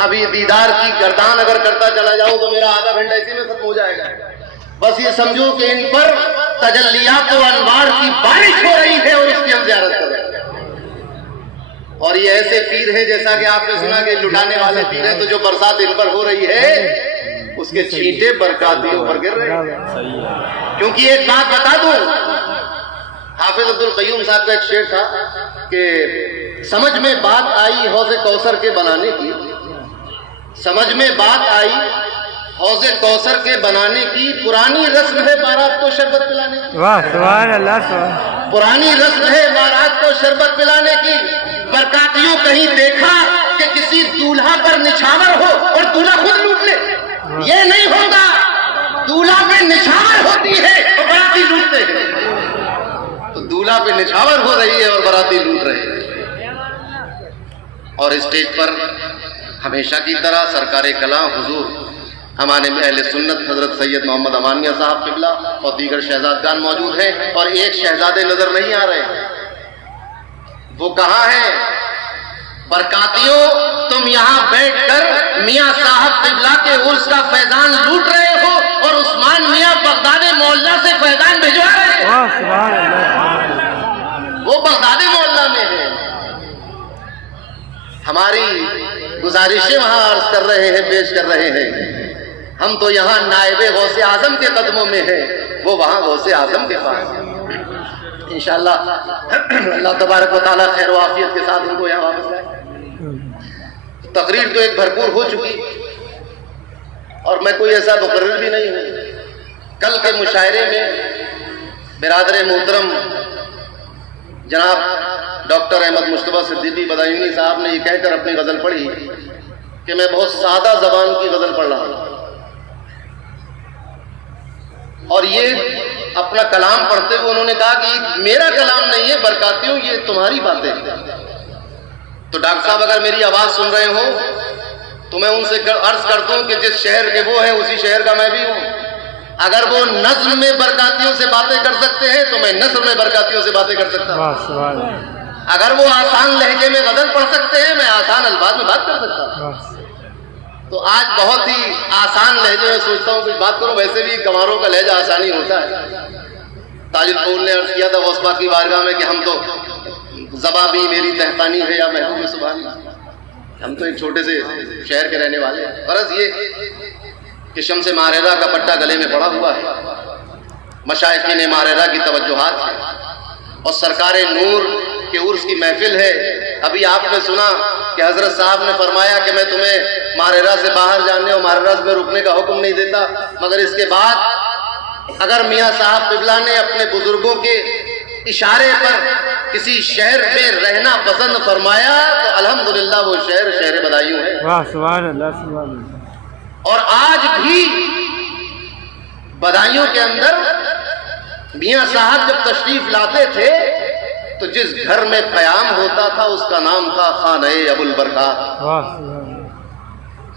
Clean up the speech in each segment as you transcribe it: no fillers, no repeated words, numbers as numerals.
ابھی دیدار کی گردان اگر کرتا چلا جاؤں تو میرا آدھا گھنٹہ اسی میں ختم ہو جائے گا. بس یہ سمجھو کہ ان پر تجلیات و انوار کی بارش ہو رہی ہے اور اس کی ہم زیارت کر رہے ہیں. اور یہ ایسے پیر ہیں جیسا کہ آپ نے سنا کہ لٹانے والے پیر ہیں, تو جو برسات ان پر ہو رہی ہے اس کے چھینٹے برکاتیوں پر گر رہے ہیں. کیونکہ ایک بات بتا دوں, حافظ عبد القیوم صاحب کا ایک شعر تھا کہ سمجھ میں بات آئی حوض کوثر کے بنانے کی, سمجھ میں بات آئی حوض کوثر کے بنانے کی, پرانی رسم ہے بارات کو شربت پلانے کی. واہ سبحان اللہ سبحان. پرانی رسم ہے بارات کو شربت پلانے کی. برکاتیوں کہیں دیکھا کہ کسی دولہا پر نچھاور ہو اور دولہا خود لوٹ لے؟ یہ نہیں ہوگا. دولہا پہ نچھاور ہوتی ہے اور باراتی لوٹتے ہیں. تو دولہا پہ نچھاور ہو رہی ہے اور باراتی لوٹ رہے ہیں. اور اسٹیج پر ہمیشہ کی طرح سرکار کلاں حضور ہمارے اہل سنت حضرت سید محمد امانیہ صاحب قبلہ اور دیگر شہزادگان موجود ہیں. اور ایک شہزادے نظر نہیں آ رہے ہیں. وہ کہاں ہیں؟ برکاتیوں, تم یہاں بیٹھ کر میاں صاحب قبلہ کے عرس کا فیضان لوٹ رہے ہو اور عثمان میاں بغداد معلیٰ سے فیضان بھجوا رہے ہیں. واہ سبحان اللہ. وہ بغداد معلیٰ میں ہے. ہماری گزارشیں وہاں عرض کر رہے ہیں, پیش کر رہے ہیں. ہم تو یہاں نائب غوث اعظم کے قدموں میں ہیں, وہ وہاں غوث اعظم کے پاس ہیں. انشاءاللہ اللہ تبارک و تعالیٰ خیر و عافیت کے ساتھ ان کو یہاں واپس لائے. تقریر تو ایک بھرپور ہو چکی اور میں کوئی ایسا مقرر بھی نہیں ہوں. کل کے مشاعرے میں برادر محترم جناب ڈاکٹر احمد مصطفیٰ صدیقی بدایونی صاحب نے یہ کہہ کر اپنی غزل پڑھی کہ میں بہت سادہ زبان کی غزل پڑھ رہا ہوں. اور یہ اپنا کلام پڑھتے ہوئے انہوں نے کہا کہ میرا کلام نہیں ہے برکاتیوں, یہ تمہاری باتیں ہیں. تو ڈاکٹر صاحب اگر میری آواز سن رہے ہوں تو میں ان سے عرض کرتا ہوں کہ جس شہر کے وہ ہیں اسی شہر کا میں بھی ہوں. اگر وہ نظم میں برکاتیوں سے باتیں کر سکتے ہیں تو میں نثر میں برکاتیوں سے باتیں کر سکتا ہوں. اگر وہ آسان لہجے میں غزل پڑھ سکتے ہیں, میں آسان الفاظ میں بات کر سکتا ہوں. تو آج بہت ہی آسان لہجے میں سوچتا ہوں کچھ بات کروں. ویسے بھی گنواروں کا لہجہ آسانی ہوتا ہے. تاج الفضول نے عرض کیا تھا غوث پاک کی بارگاہ میں کہ ہم تو زباں بھی میری تہتانی ہے یا محبوب سبحانی, ہم تو ایک چھوٹے سے شہر کے رہنے والے ہیں. غرض یہ کہ شمس ماریرہ کا پٹا گلے میں پڑا ہوا ہے, مشائخین ماریرہ کی توجہات ہیں اور سرکار نور کے عرس کی محفل ہے. ابھی آپ نے سنا کہ حضرت صاحب نے فرمایا کہ میں تمہیں ماریرہ سے باہر جانے اور ماریرہ میں رکنے کا حکم نہیں دیتا, مگر اس کے بعد اگر میاں صاحب قبلہ نے اپنے بزرگوں کے اشارے پر کسی شہر میں رہنا پسند فرمایا تو الحمدللہ وہ شہر شہر بدایوں ہے. واہ سبحان اللہ سبحان اللہ. اور آج بھی بدایوں کے اندر میاں صاحب جب تشریف لاتے تھے تو جس گھر میں قیام ہوتا تھا اس کا نام تھا خانہ ابو البرکات.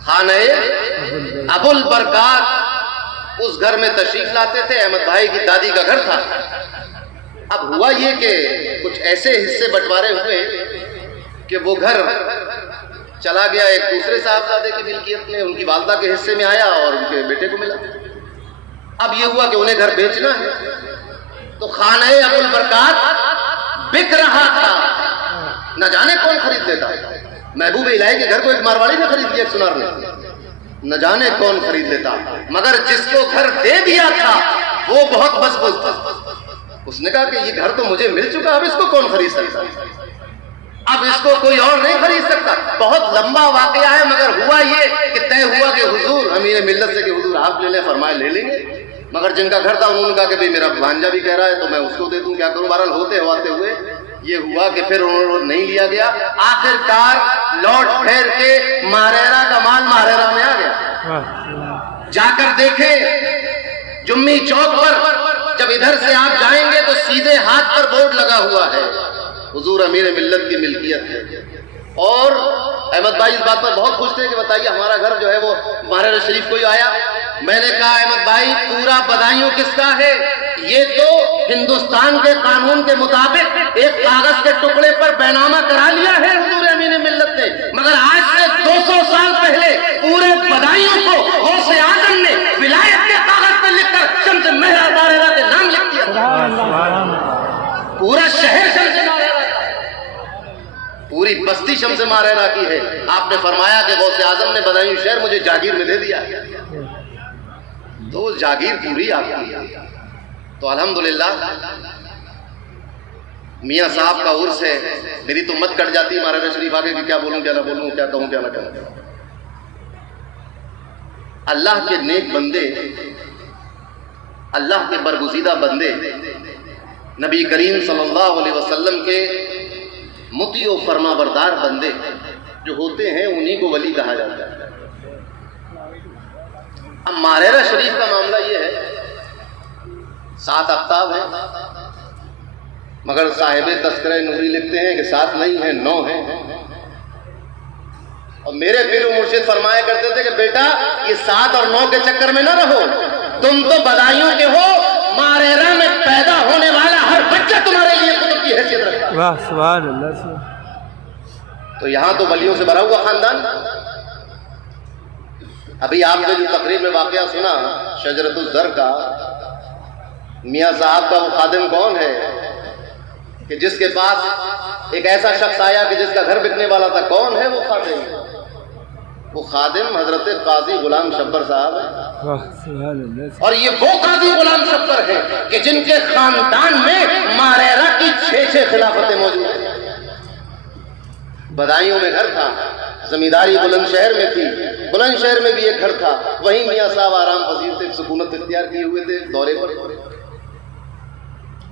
خانہ ابو البرکات, اس گھر میں تشریف لاتے تھے. احمد بھائی کی دادی کا گھر تھا. اب ہوا یہ کہ کچھ ایسے حصے بٹوارے ہوئے کہ وہ گھر چلا گیا ایک دوسرے صاحبزادے کی ملکیت میں, ان کی والدہ کے حصے میں آیا اور ان کے بیٹے کو ملا. اب یہ ہوا کہ انہیں گھر بیچنا ہے تو خانہ ابو البرکات بک رہا تھا. نہ جانے کون خرید دیتا. محبوب الہی کے گھر کو ایک مارواڑی نے خرید لیا, ایک سنار نے, نہ جانے کون خرید لیتا. مگر جس کو گھر دے دیا تھا وہ بہت مضبوط تھا. اس نے کہا کہ یہ گھر تو مجھے مل چکا, اب اس کو کون خرید سکتا, اب اس کو کوئی اور نہیں خرید سکتا. بہت لمبا واقعہ ہے مگر ہوا یہ کہ طے ہوا کہ حضور امیر ملت سے کہ حضور آپ لے لیں, فرمائے لے لیں گے. مگر جن کا گھر تھا انہوں نے کہا کہ میرا بھانجا بھی کہہ رہا ہے تو میں اس کو دے دوں, کیا کروں. بہرحال ہوتے ہوئے یہ ہوا کہ پھر انہوں نے نہیں لیا گیا. آخر کار لوٹ پھیر کے ماریرہ کا مال ماریرہ میں آ گیا. جا کر دیکھیں جمی چوک پر جب ادھر سے آپ جائیں گے تو سیدھے ہاتھ پر بورڈ لگا ہوا ہے حضور امیر ملت کی ملکیت ہے. اور احمد بھائی اس بات پر بہت خوش تھے کہ بتائیے ہمارا گھر جو ہے وہ ماریرہ شریف کوئی آیا. میں نے کہا احمد بھائی پورا بدایوں کس کا ہے, یہ تو ہندوستان کے قانون کے مطابق ایک کاغذ کے ٹکڑے پر بینامہ کرا لیا ہے حضور امین ملت نے, مگر آج سے 200 سال پہلے शहर शम्स मारेरा का, पूरी बस्ती शम्स मारेरा की है। आपने फरमाया कि गौसे आजम ने बदायूं शहर मुझे जागीर में दे दिया, तो जागीर पूरी आपकी। तो अल्हम्दुलिल्लाह मियाँ साहब का उर्स है। मेरी तो मत कट जाती है महाराजा शरीफ आगे कि क्या बोलूं क्या ना बोलूं, क्या कहूं क्या ना कहूं। अल्लाह के नेक बंदे, अल्लाह के बरगुज़ीदा बंदे, नबी करीम सल्लल्लाहु अलैहि वसल्लम के मुती और फरमाबरदार बंदे जो होते हैं, उन्हीं को वली कहा जाता है। अब मारेरा शरीफ का मामला ये है, 7 अफ्ताब है, मगर साहिब तस्करे नूरी लिखते हैं कि 7 नहीं है, 9 है। और मेरे पीर मुर्शिद फरमाया करते थे कि बेटा ये 7 और 9 के चक्कर में ना रहो, तुम तो बदायूं के हो, मारेरा में पैदा होने वाला हर बच्चा तुम्हारे लिए कुतुब की हैसियत रखता है। वाह सुभान अल्लाह। तो यहाँ तो वलियों से भरा हुआ खानदान। अभी आपने जो तकरीर में वाकया सुना शजरतुल ज़र का, मियाँ साहब का वो खादिम कौन है कि जिसके पास एक ऐसा शख्स आया कि जिसका घर बिकने वाला था? कौन है वो खादिम? वो खादिम हजरत काजी गुलाम शब्बर साहब है। वाह सुभान अल्लाह। और ये वो काजी गुलाम शब्बर है कि जिनके खानदान में मारेरा की 6 खिलाफतें मौजूद हैं। बदायूं में घर था, जमींदारी बुलंदशहर में थी, बुलंदशहर में भी एक घर था, वहीं मियाँ साहब आराम पसीर से सुकूनत इख्तियार किए हुए थे, दौरे पर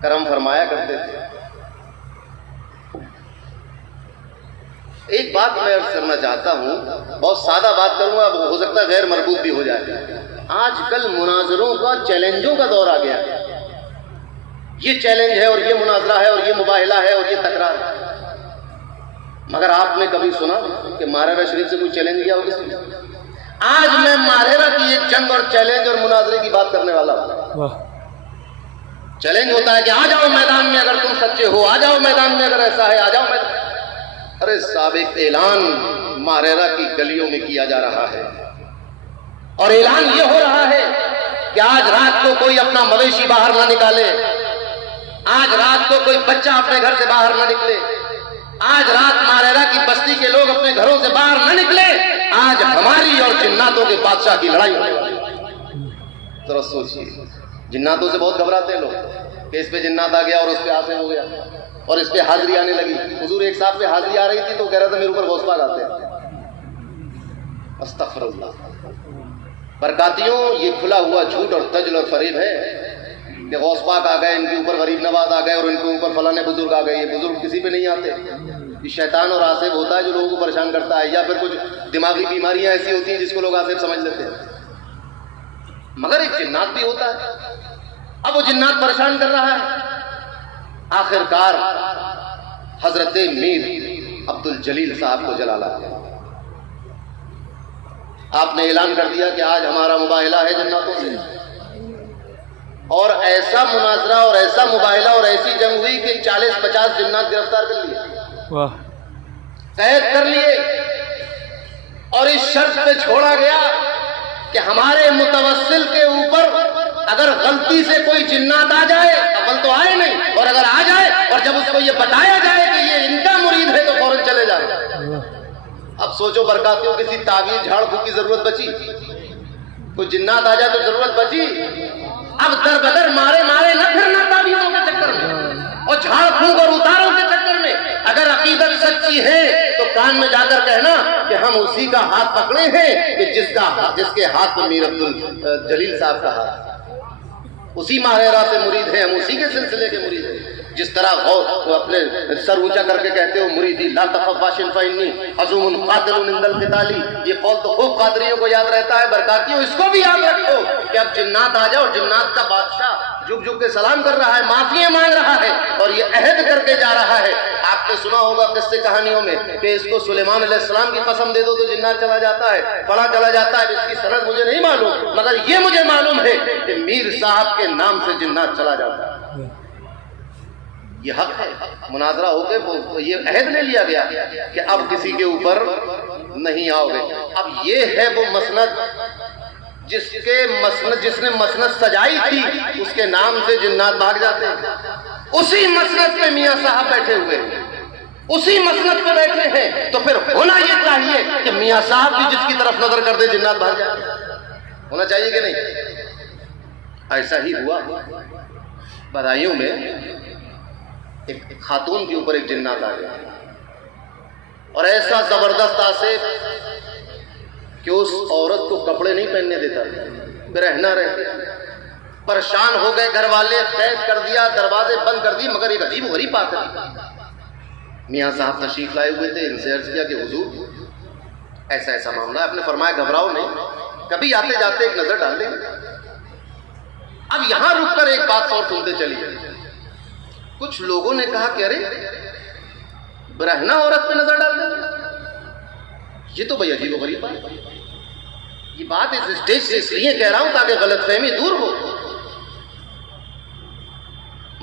करम फरमाया करते थे। एक बात मैं अर्ज करना चाहता हूँ, बहुत सादा बात करूंगा, हो सकता है गैर मरबूत भी हो जाए। आजकल मुनाजरों का, चैलेंजों का दौर आ गया है। ये चैलेंज है और ये मुनाजरा है और ये मुबाहिला है और ये तकरार है। मगर आपने कभी सुना कि मारेरा शरीफ से कोई चैलेंज किया हो किसी ने? आज मैं मारेरा की एक जंग और चैलेंज और मुनाजरे की बात करने वाला हूँ। चैलेंज होता है कि आ जाओ मैदान में अगर तुम सच्चे हो, आ जाओ मैदान में अगर ऐसा है, आ जाओ मैदान। अरे साबिक ऐलान मारेरा की गलियों में किया जा रहा है और ऐलान ये हो रहा है कि आज रात को कोई अपना मवेशी बाहर ना निकाले, आज रात को कोई बच्चा अपने घर से बाहर ना निकले, आज रात मारेरा की बस्ती के लोग अपने घरों से बाहर ना निकले। आज हमारी और जिन्नातों के बादशाह की लड़ाई होने वाली है। जरा सोचिए, जिन्नातों से बहुत घबराते हैं लोग कि इस पे जिन्नात आ गया और उस पे आसिम हो गया और इस पे हाजिरी आने लगी। हुजूर एक साहब पे हाजिरी आ रही थी तो कह रहा था मेरे ऊपर गौस पाक आते हैं। अस्तगफिरुल्लाह। बरकातियों, ये खुला हुआ झूठ और तज्ल और फरेब है कि गौस पाक आ गए, इनके ऊपर गरीब नवाज आ गए और इनके ऊपर फलाने बुजुर्ग आ गए। ये बुजुर्ग किसी पे नहीं आते। ये शैतान और आसिफ होता है जो लोगों को परेशान करता है, या फिर कुछ दिमागी बीमारियां ऐसी होती हैं जिसको लोग आसिफ समझ लेते हैं। मगर एक जिन्नात भी होता है। अब वो जिन्नात परेशान कर रहा है। आखिरकार हजरत मीर अब्दुल जलील साहब को जलाला है। आपने ऐलान कर दिया कि आज हमारा मुबाहिला है जिन्नातों से, और ऐसा मुनाजरा और ऐसा मुबाहिला और ऐसी जंग हुई कि 40-50 जिन्नात गिरफ्तार कर लिए, कैद कर लिए, और इस शर्त पे छोड़ा गया कि हमारे मुतवस्सिल के ऊपर अगर गलती से कोई जिन्नात आ जाए, अव्वल तो आए नहीं, और अगर आ जाए और जब उसको ये बताया जाए कि ये इनका मुरीद है तो फौरन चले जाए। अब सोचो बरकातियों, किसी तावीज झाड़ फूक की जरूरत बची? कोई जिन्नात आ जाए तो जरूरत बची? अब दर बदर मारे मारे न फिरना तावीजों के चक्कर में और झाड़ फूक और उतारों के चक्कर में। अगर अकीदत सच्ची है तो कान में जाकर कहना कि हम उसी का हाथ पकड़े हैं कि जिसके हाथ में मीर अब्दुल जलील साहब का हाथ, उसी मारेरा से मुरीद है, हम उसी के सिलसिले के मुरीद हैं। जिस तरह वो अपने सर ऊंचा करके कहते हो मुरीदी ला तखफ वाशिन फइन्नी अज़ूमुन कातिलुन इंदल क़िताली, ये कौल तो खूब कादरियों को याद रहता है। बरकातियों, इसको भी याद रखो कि अब जिन्नात आ जाओ, जिन्नात का बादशाह झुक झुक के सलाम कर रहा है, माफियां मांग रहा है और ये अहद करके जा रहा है। आपने सुना होगा किस्से कहानियों में कि इसको सुलेमान अलैहिस्सलाम की कसम दे दो तो जिन्नात चला जाता है, पड़ा चला जाता है। इसकी सनद मुझे नहीं मालूम, मगर ये मुझे मालूम है कि मीर साहब के नाम से जिन्नात चला जाता है। ये हक है। मुनाजरा होके ये अहद ले लिया गया कि अब किसी के ऊपर नहीं आओगे। अब ये है वो मसनद जिसने मसनद सजाई थी, उसके नाम से जिन्नात भाग जाते हैं। उसी मसनद पे मियाँ साहब बैठे हुए हैं, उसी मसनद पे बैठे हैं, तो फिर होना ये चाहिए कि मियाँ साहब भी जिसकी तरफ नजर कर दे जिन्नात भाग जाए। होना चाहिए कि नहीं? ऐसा ही हुआ। बदायूं में एक खातून के ऊपर एक जिन्नात आ गया और ऐसा जबरदस्त आसिफ कि उस औरत को कपड़े नहीं पहनने देता, रहना रहे। परेशान हो गए घर वाले, कैद कर दिया, दरवाजे बंद कर दिए। मगर एक अजीब गरीब बात है, मियाँ साहब तशरीफ लाए हुए थे, इनसे अर्ज किया कि हुजूर ऐसा ऐसा मामला है। आपने फरमाया घबराओ नहीं, कभी आते जाते एक नजर डाल देंगे। अब यहां रुककर एक बात और सुनते चलिए। कुछ लोगों ने कहा कि अरे बरहना औरत पे नजर डाल दें, ये तो भाई अजीब गरीब बात। ये बात इस स्टेज से इसलिए कह रहा हूं ताकि गलतफहमी दूर हो।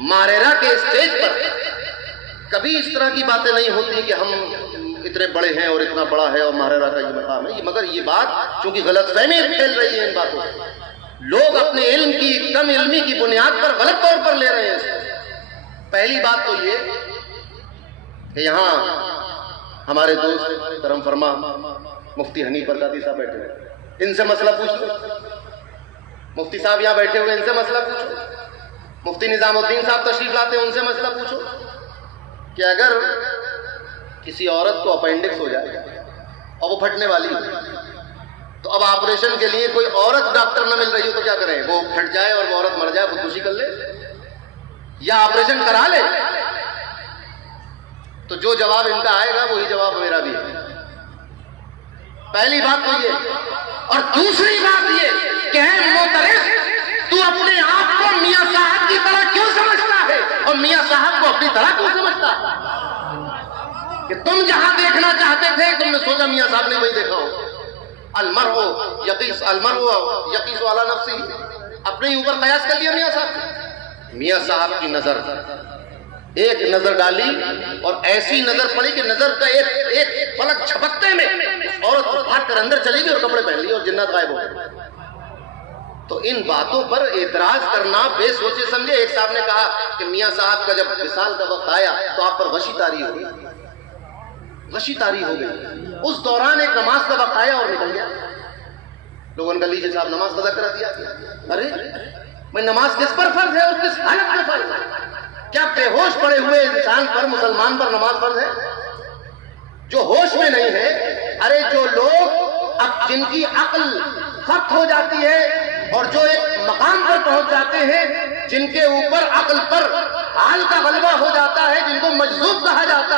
मारेरा के स्टेज पर कभी इस तरह की बातें नहीं होती कि हम इतने बड़े हैं और इतना बड़ा है और मारेरा का ये मकाम है। मगर ये बात चूंकि गलतफहमी फैल रही है इन बातों से, लोग अपने इल्म की, कम इल्मी की बुनियाद पर गलत तौर पर ले रहे हैं। पहली बात तो ये कि यहाँ हमारे दोस्त करम फरमा मुफ्ती हनीफ बरकाती साहब बैठे हैं, इनसे मसला पूछ लो। मुफ्ती साहब यहाँ बैठे हुए, इनसे मसला पूछो। मुफ्ती निजामुद्दीन साहब तशरीफ लाते हैं, उनसे मसला पूछो कि अगर किसी औरत को अपेंडिक्स हो जाए और वो फटने वाली हो, तो अब ऑपरेशन के लिए कोई औरत डॉक्टर न मिल रही हो तो क्या करें? वो फट जाए और वो औरत मर जाए, खुदकुशी कर ले या ऑपरेशन करा ले? तो जो जवाब इनका आएगा वही जवाब मेरा भी है। पहली बात तो ये, और दूसरी बात ये कि मोहतरम तू अपने आप को मियाँ साहब की तरह क्यों समझता है और मियाँ साहब को अपनी तरह क्यों समझता है? कि तुम जहां देखना चाहते थे तुमने सोचा मियाँ साहब ने वही देखा हो। अलमरओ यकीस वाला नफ्सी, अपने ऊपर कयास कर लिया मियाँ साहब। मियाँ साहब की नजर, एक नजर डाली और ऐसी नजर पड़ी कि नजर का एक पलक झपकते में औरत भाग कर अंदर चली गई और कपड़े पहन लिए और जिन्नात गायब हो गए। तो इन बातों पर एतराज करना बेसोचे समझे। एक साहब ने कहा कि मियाँ साहब का जब विसाल का वक्त आया तो आप पर वशी तारी हो गई, वशी तारी हो गई। उस दौरान एक नमाज का वक्त आया और निकल गया। लोगों ने कहा लीजिए साहब नमाज कदा करा दिया। अरे मैं नमाज किस पर फर्ज है और किस हालत में फर्ज है? क्या बेहोश पड़े हुए इंसान पर, मुसलमान पर नमाज फर्ज है? जो होश में नहीं है, अरे जो लोग अब जिनकी अक्ल खत्म हो जाती है और जो एक मकाम पर पहुंच जाते हैं, जिनके ऊपर अक्ल पर हाल का गलबा हो जाता है, जिनको मजजूब कहा जाता